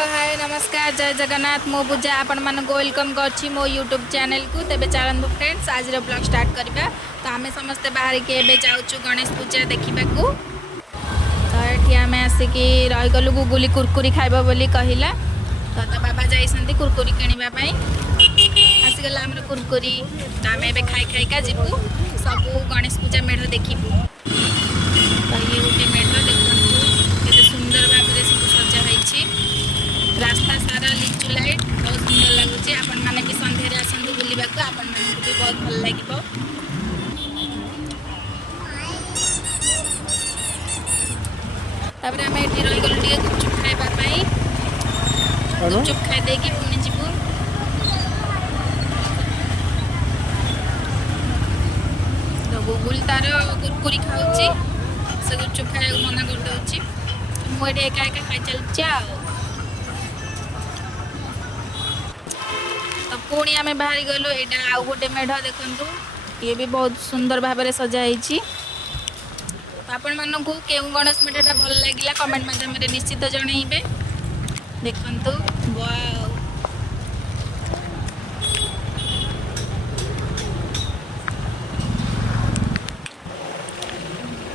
Hello hi नमस्कार जय जगन्नाथ मो पूजा आपण मानक वेलकम करछि मो यूट्यूब चैनल को तेबे चलंतु फ्रेंड्स आज रो ब्लॉग स्टार्ट करबा। तो आमे समस्त बाहर के एबे जाउछु गणेश पूजा देखिबा को। तो एठी आमे आसिकी रहि गलु गुगुली कुरकुरी खाइबा बोली कहिला। तो बाबा जाइसंती कुरकुरी किनिबा पई आसी गला हमर कुरकुरी। तो आमे एबे खाइ खाइ का जिबु सब गणेश पूजा मेढ देखिबु। तो ये गोटे मेढ देखंतु केते सुंदर भाबरे सब सजा हैछि। रास्ता सारा लिचु लाइट बहुत सुंदर लगुच। आपण मैंने भी संध्यारे आसतु बुलवा को आपण मानक भी बहुत भल लगे। तापर आम ये रही गलु टे गुपचुप खाइबाई गुपचुप खाई दे पुणी जीवु। तो गुगुल तार कुरकुरी खाऊची से गुपचुप खाया मना कर दउची। मुझे एका एका खाई चलची आ। तो पुणी आम बाहरी गलु यहाँ आउ गोटे मेढ देखु ये भी बहुत सुंदर भाव में सजा है। आपण मानक केउ गणेश मेढटा भल लगिला कमेंट माध्यम निश्चित जनइबे। देखंतु वाओ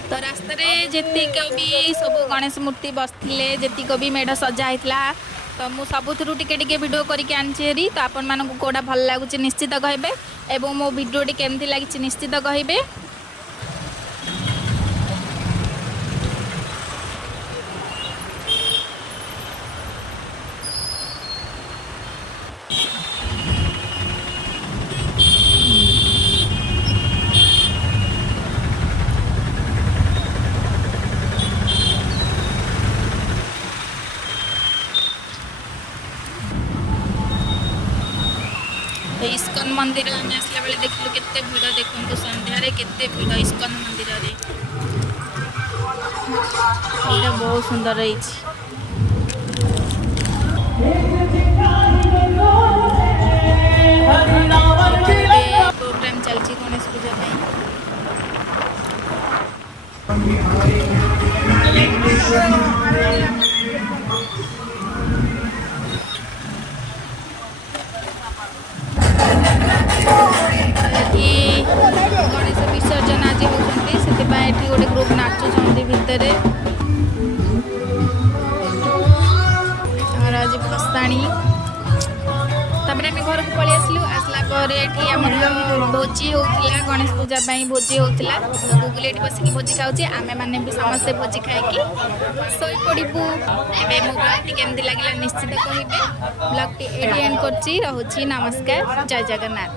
तो रास्ता जेतिक भी सब गणेश मूर्ति बसते जेतिक भी मेढ सजा होता तो मु सबुथु टिके टिके वीडियो करके आनी। तो आपण मानक कोडा भल लगुच निश्चित कहबे एवं मो वीडियोटी केमती लगी निश्चित कहबे। इस्कन मंदिर आम आसला बेले देखलु केते भिड़ देखु संध्यारे केते भिड़ इस्कन मंदिर रे बहुत सुंदर रही। प्रोग्राम चलती गणेश पूजा गणेश विसर्जन आज होती से गोटे ग्रुप नाचुंट भितर आज भसाणी। तापर आम घर को पलि आसलु आसला भोजी होता गणेश पूजा भोजी होता। तो गुगुल ये बसिक भोजी खाऊे आमे मैंने भी समस्ते भोजी खाई शोई पड़ू। एवं मो ब्लॉग केमती लगे निश्चित कहे। ब्लॉग टी एंड कर नमस्कार जय जगन्नाथ।